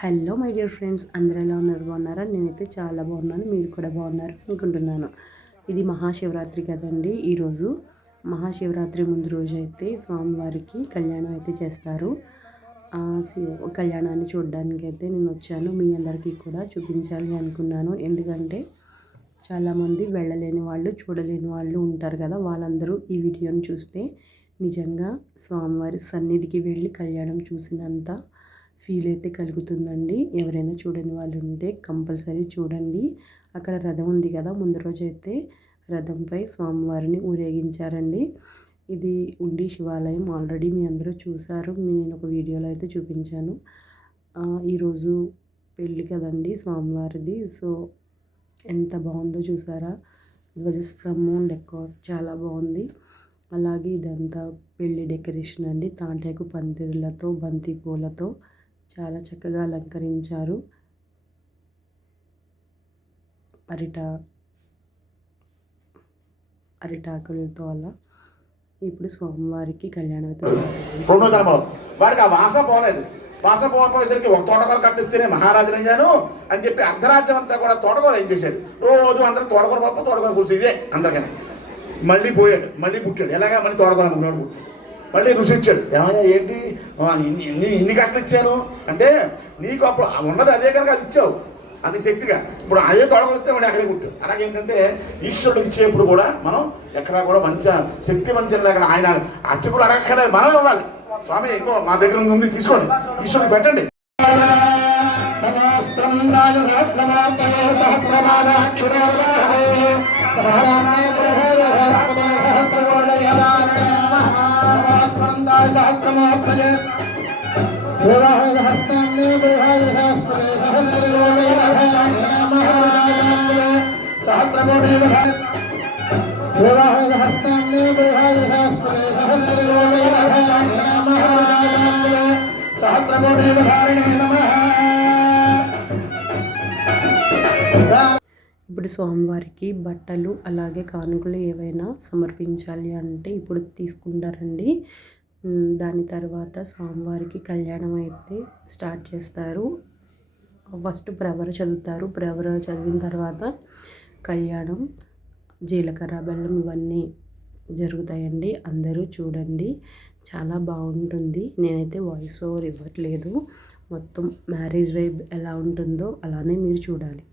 Hello my dear friends, అందరూ ఎలా ఉన్నారు? బాగున్నారా? నేనైతే చాలా బాగున్నాను. మీరు కూడా బాగున్నారు అనుకుంటున్నాను. ఇది మహాశివరాత్రి కదండి. ఈరోజు మహాశివరాత్రి ముందు రోజు అయితే స్వామివారికి కళ్యాణం అయితే చేస్తారు. కళ్యాణాన్ని చూడడానికి అయితే నేను వచ్చాను. మీ అందరికీ కూడా చూపించాలి అనుకున్నాను. ఎందుకంటే చాలామంది వెళ్ళలేని వాళ్ళు, చూడలేని వాళ్ళు ఉంటారు కదా. వాళ్ళందరూ ఈ వీడియోని చూస్తే నిజంగా స్వామివారి సన్నిధికి వెళ్ళి కళ్యాణం చూసినంత ఫీల్ అయితే కలుగుతుందండి. ఎవరైనా చూడని వాళ్ళు ఉంటే కంపల్సరీ చూడండి. అక్కడ రథం ఉంది కదా, ముందు రోజు అయితే రథంపై స్వామివారిని ఊరేగించారండి. ఇది ఉండి శివాలయం ఆల్రెడీ మీ అందరూ చూసారు. నేను ఒక వీడియోలో అయితే చూపించాను. ఈరోజు పెళ్ళి కదండి స్వామివారిది. సో ఎంత బాగుందో చూసారా? ధ్వజస్తంభం డెకోర్ చాలా బాగుంది. అలాగే ఇదంతా పెళ్ళి డెకరేషన్ అండి. తాటాకు పందిరులతో, బంతి పూలతో చాలా చక్కగా అలంకరించారు. అరిటాకులతో అలా. ఇప్పుడు స్వామివారికి కళ్యాణం అయితే రెండో జన్మలో వాడికి ఆ వాసన పోలేదు. వాసన పోకపోయేసరికి ఒక తోటకూర కట్టిస్తేనే మహారాజుని అయ్యాను అని చెప్పి అర్ధరాజ్యం అంతా కూడా తోటకూర ఏం చేశాడు. రోజు అందరూ తోటకూర పప్పు, తోటకూర పులుసు ఇదే అందరికీ. మళ్ళీ పోయాడు, మళ్ళీ పుట్టాడు. ఎలాగా మళ్ళీ తోటకూర అనుకున్నాడు. మళ్ళీ రుచి ఇచ్చాడు. ఏమయ్యా ఏంటి ఇన్ని కట్టలు ఇచ్చాను అంటే, నీకు అప్పుడు ఉన్నది అదే కనుక అది ఇచ్చావు అని శక్తిగా. ఇప్పుడు అదే తొడగొస్తే మళ్ళీ అక్కడే పుట్టు. అలాగేంటంటే ఈశ్వరుడికి ఇచ్చేప్పుడు కూడా మనం ఎక్కడా కూడా మంచి శక్తి మంచి లేక ఆయన అచ్చి కూడా అడగక్కర్లేదు, మనం ఇవ్వాలి. స్వామి ఇంకో మా దగ్గర ఉంది తీసుకోండి, ఈశ్వరుడికి పెట్టండి. ఇప్పుడు స్వామివారికి బట్టలు అలాగే కానుకలు ఏవైనా సమర్పించాలి అంటే ఇప్పుడు తీసుకుంటారండి. దాని తర్వాత స్వామివారికి కళ్యాణం అయితే స్టార్ట్ చేస్తారు. ఫస్ట్ ప్రవర చదువుతారు. ప్రవర చదివిన తర్వాత కళ్యాణం, జీలకర్ర బెల్లం ఇవన్నీ జరుగుతాయండి. అందరూ చూడండి, చాలా బాగుంటుంది. నేనైతే వాయిస్ ఓవర్ ఇవ్వట్లేదు. మొత్తం మ్యారేజ్ వైబ్ ఎలా ఉంటుందో అలానే మీరు చూడాలి.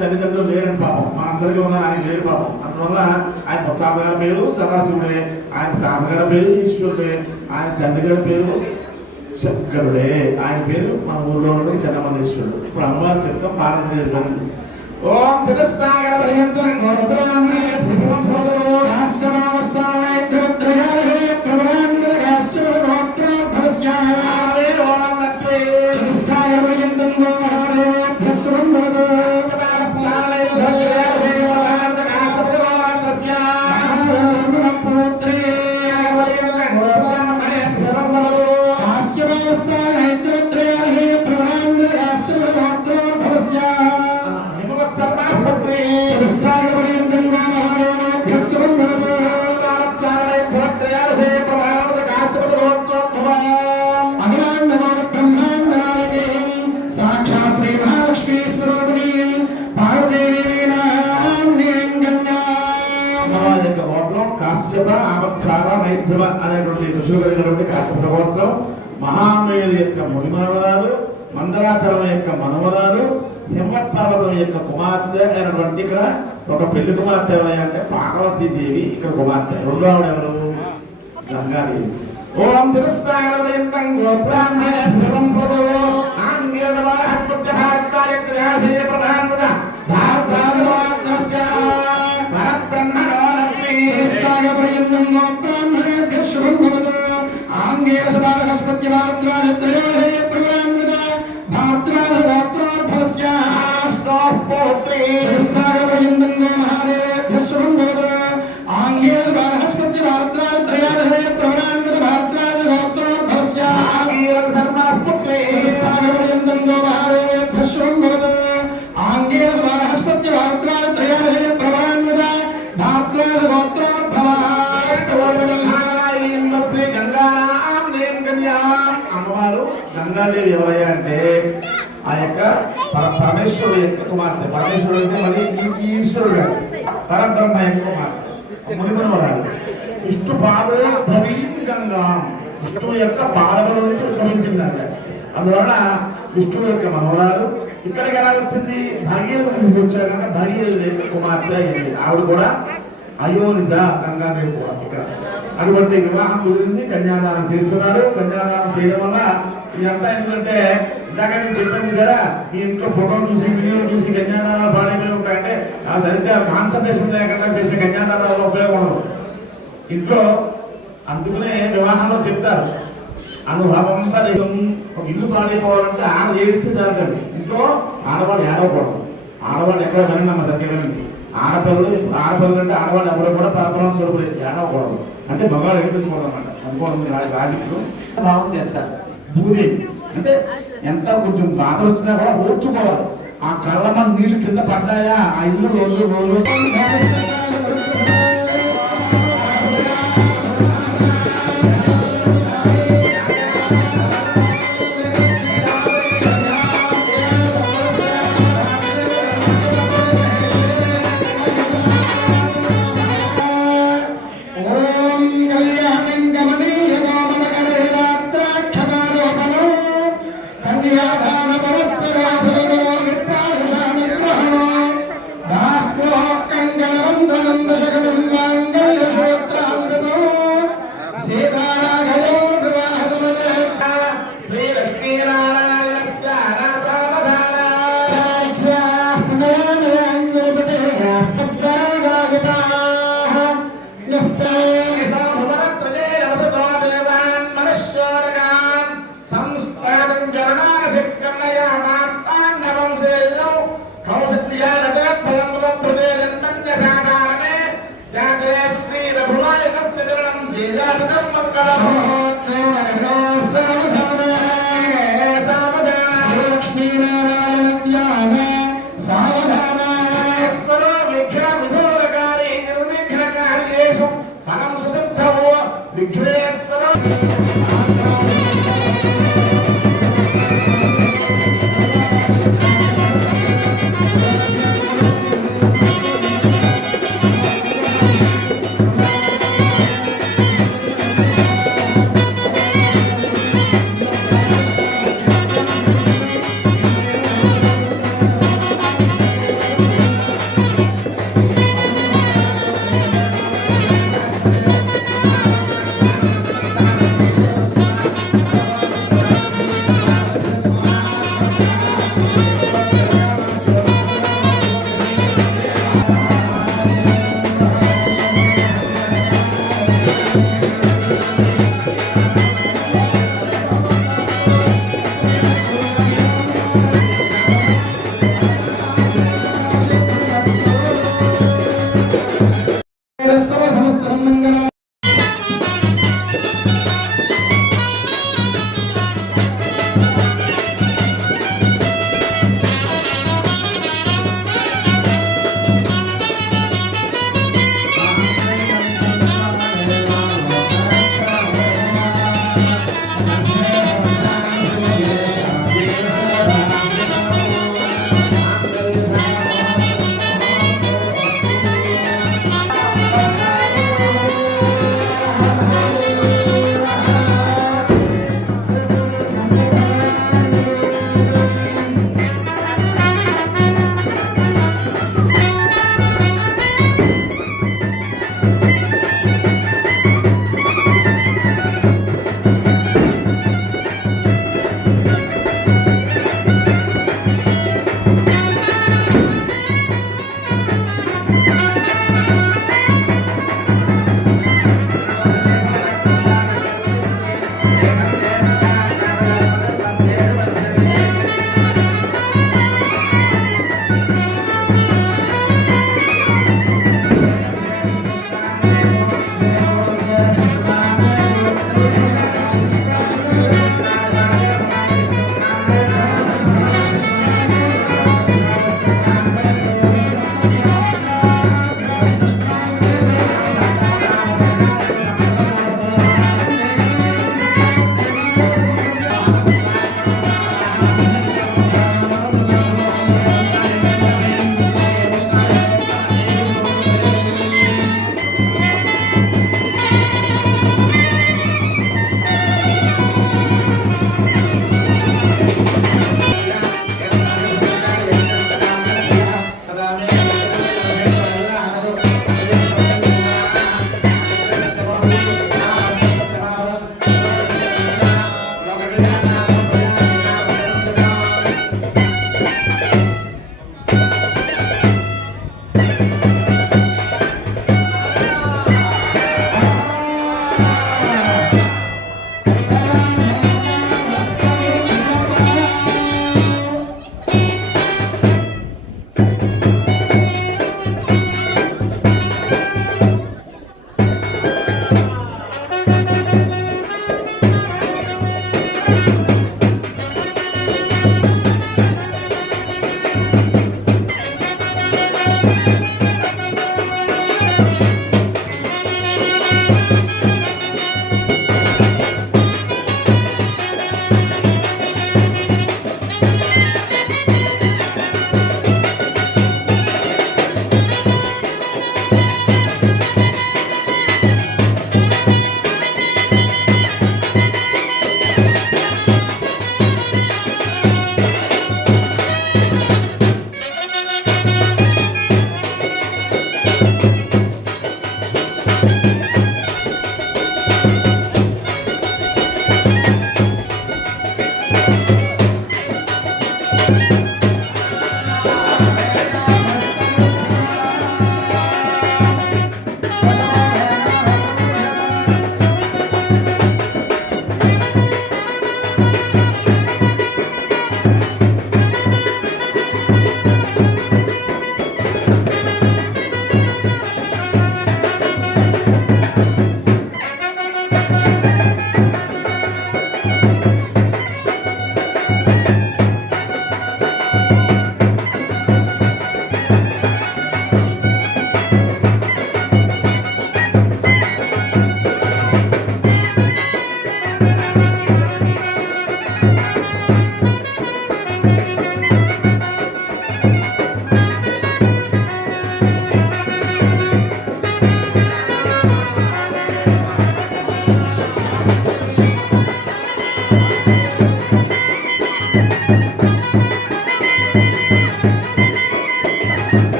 తల్లిదండ్రులు లేరని పాపం, మనందరికీ ఉన్నారు, ఆయన లేరు పాపం. అందువల్ల ఆయన తాతగారి పేరు సదాశివుడే, ఆయన తాతగారి పేరు ఈశ్వరుడే, ఆయన తండ్రి గారి పేరు శంకరుడే, ఆయన పేరు మన ఊరిలో ఉన్నటువంటి చెన్నమల్లేశ్వరుడు. ఇప్పుడు అమ్మవారు చెప్తాం, పార్వతి నేర్పండి. ఓం జగస్సాగర కాశ్యప ఆపత్సార నైధ్యమ అనేటువంటి ఋషులు కలిగినటువంటి కాశ్యప గోత్రం. మహామేరు యొక్క మునిమనవరాలు, మందరాచలం యొక్క మనవరాలు, హిమవత్ పర్వతం యొక్క కుమార్తె అయినటువంటి ఇక్కడ ఒక పెళ్లి కుమార్తె ఎవరయ్యా అంటే పార్వతీదేవి ఇక్కడ కుమార్తె. రెండో ఆవిడ ఎవరు? గంగాదేవి. ఓం తిరస్కారవేంతం గోబ్రాహ్మణేభ్యం ప్రదో ఆంగ్యేదవార హత్పత్య భారతాయ క్రియాధేయ ప్రధానముద భారతాదవాగ్నస్య పరబ్రహ్మణో నత్రీ సాగపర్యంతం గోబ్రాహ్మణేభ్య శుభం భవతు ఆంగ్యేదవార హత్పత్య భారతాయ క్రియాధేయ ప్రధానముద భారతాదవాగ్నస్య అష్టోః పౌత్రీ సాగపర్యంతం గో మహాదేవేభ్య శుభం భవతు ఆంగ్యేదవార హత్పత్య భారతాయ క్రియాధేయ ప్రధానముద అమ్మవారు గంగాదేవి ఎవరయ్యా అంటే ఆ యొక్క పరమేశ్వరుడు యొక్క కుమార్తె. పరమేశ్వరుడు అంటే మరి ఈశ్వరుడు గారు పరబ్రహ్మ యొక్క కుమార్తె మునిమనవరాలు. విష్ణు పాదం భవీం గంగాం, విష్ణువు యొక్క పాదముల నుంచి ఉద్భవించిందంట. అందువలన విష్ణువు యొక్క మనవరాలు. ఇక్కడికి ఎలా వచ్చింది? భాగీరథ తీసుకొచ్చారు కనుక భాగీరథ యొక్క కుమార్తె అయింది. ఆవిడ కూడా అయోనిజ గంగాదేవి కూడా ఇక్కడ అటువంటి వివాహం కుదిరింది. కన్యాదానం చేస్తున్నారు. కన్యాదానం చేయడం వల్ల ఇదంతా ఎందుకంటే ఇందాక నేను చెప్పాను సరే, మీ ఇంట్లో ఫోటో చూసి వీడియో చూసి కన్యాదానాలు పాడైపోయి ఉంటాయంటే సరిగ్గా కాన్సన్ట్రేషన్ లేకుండా చేసే కన్యాదానాలు ఉపయోగం ఉండదు ఇంట్లో. అందుకనే వివాహంలో చెప్తారు అనుభవం పరిహం. ఒక ఇల్లు పాడైపోవాలంటే ఆడ ఏడిస్తే చాలండి. ఇంట్లో ఆడవాళ్ళు ఏడవకూడదు. ఆడవాళ్ళు ఎక్కడ వినండి సరిగ్గా వినండి. ఆడపిల్లలు ఆడపిల్లలు అంటే ఆడవాళ్ళు ఎవరు కూడా పరపరం స్వరూపులు ఏడవకూడదు. అంటే మగవాళ్ళు ఏడిపించకూడదు అన్నమాట. అనుకోవడం రాజకీయం భావం చేస్తారు. భూదేవి అంటే ఎంత కొంచెం బాధ వచ్చినా కూడా ఓర్చుకోవాలి. ఆ కళ్ళమ్మ నీళ్ళు కింద పడ్డాయా ఆ ఇల్లు రోజు రోజు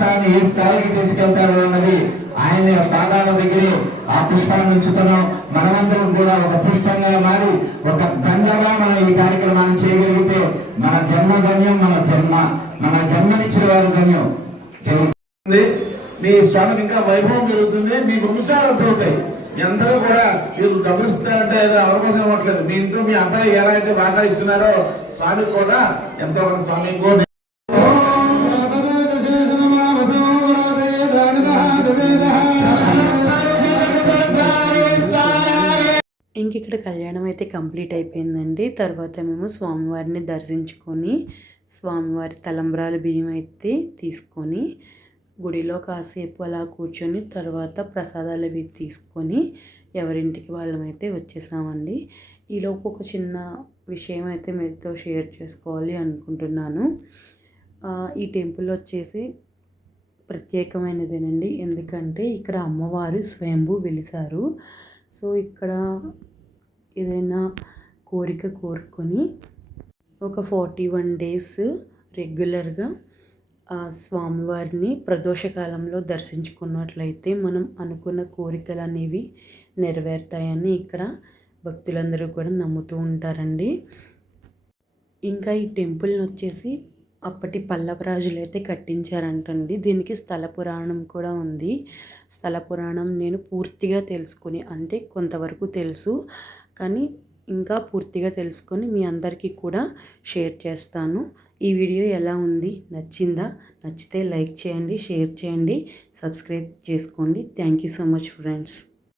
భారతాన్ని ఏ స్థాయికి తీసుకెళ్తాడు అన్నది ఆయన పాదాల దగ్గరే ఆ పుష్పాన్ని ఉంచుతున్నాం. మనమందరం కూడా ఒక పుష్పంగా మారి ఒక దండగా మనం ఈ కార్యక్రమాన్ని చేయగలిగితే మన జన్మ ధన్యం, మన జన్మనిచ్చిన వారు ధన్యం. మీ స్వామికి ఇంకా వైభవం పెరుగుతుంది, మీ వంశాలు అవుతాయి. ఎంతగా కూడా మీరు డబ్బులు ఇస్తారంటే ఏదో ఎవరి కోసం ఇవ్వట్లేదు. మీ ఇంట్లో మీ అబ్బాయి ఎలా అయితే బాగా ఇస్తున్నారో స్వామికి కూడా ఎంతో కొంత స్వామి ఇంక ఇక్కడ కళ్యాణం అయితే కంప్లీట్ అయిపోయిందండి. తర్వాత మేము స్వామివారిని దర్శించుకొని స్వామివారి తలంబ్రాల బియ్యం అయితే తీసుకొని గుడిలో కాసేపు అలా కూర్చొని తర్వాత ప్రసాదాలు అవి తీసుకొని ఎవరింటికి వాళ్ళమైతే వచ్చేసామండి. ఈలోపు ఒక చిన్న విషయం అయితే మీతో షేర్ చేసుకోవాలి అనుకుంటున్నాను. ఈ టెంపుల్ వచ్చేసి ప్రత్యేకమైనదేనండి. ఎందుకంటే ఇక్కడ అమ్మవారు స్వయంభూ వెలిసారు. సో ఇక్కడ ఏదైనా కోరిక కోరుకొని ఒక 41 days రెగ్యులర్గా స్వామివారిని ప్రదోషకాలంలో దర్శించుకున్నట్లయితే మనం అనుకున్న కోరికలు అనేవి నెరవేరుతాయని ఇక్కడ భక్తులందరూ కూడా నమ్ముతూ ఉంటారండి. ఇంకా ఈ టెంపుల్ని వచ్చేసి అప్పటి పల్లవ రాజులు అయితే కట్టించారంటండి. దీనికి స్థల పురాణం కూడా ఉంది. స్థల పురాణం నేను పూర్తిగా తెలుసుకొని, అంటే కొంతవరకు తెలుసు కానీ ఇంకా పూర్తిగా తెలుసుకొని మీ అందరికీ కూడా షేర్ చేస్తాను. ఈ వీడియో ఎలా ఉంది, నచ్చిందా? నచ్చితే లైక్ చేయండి, షేర్ చేయండి, సబ్స్క్రైబ్ చేసుకోండి. Thank you so much friends.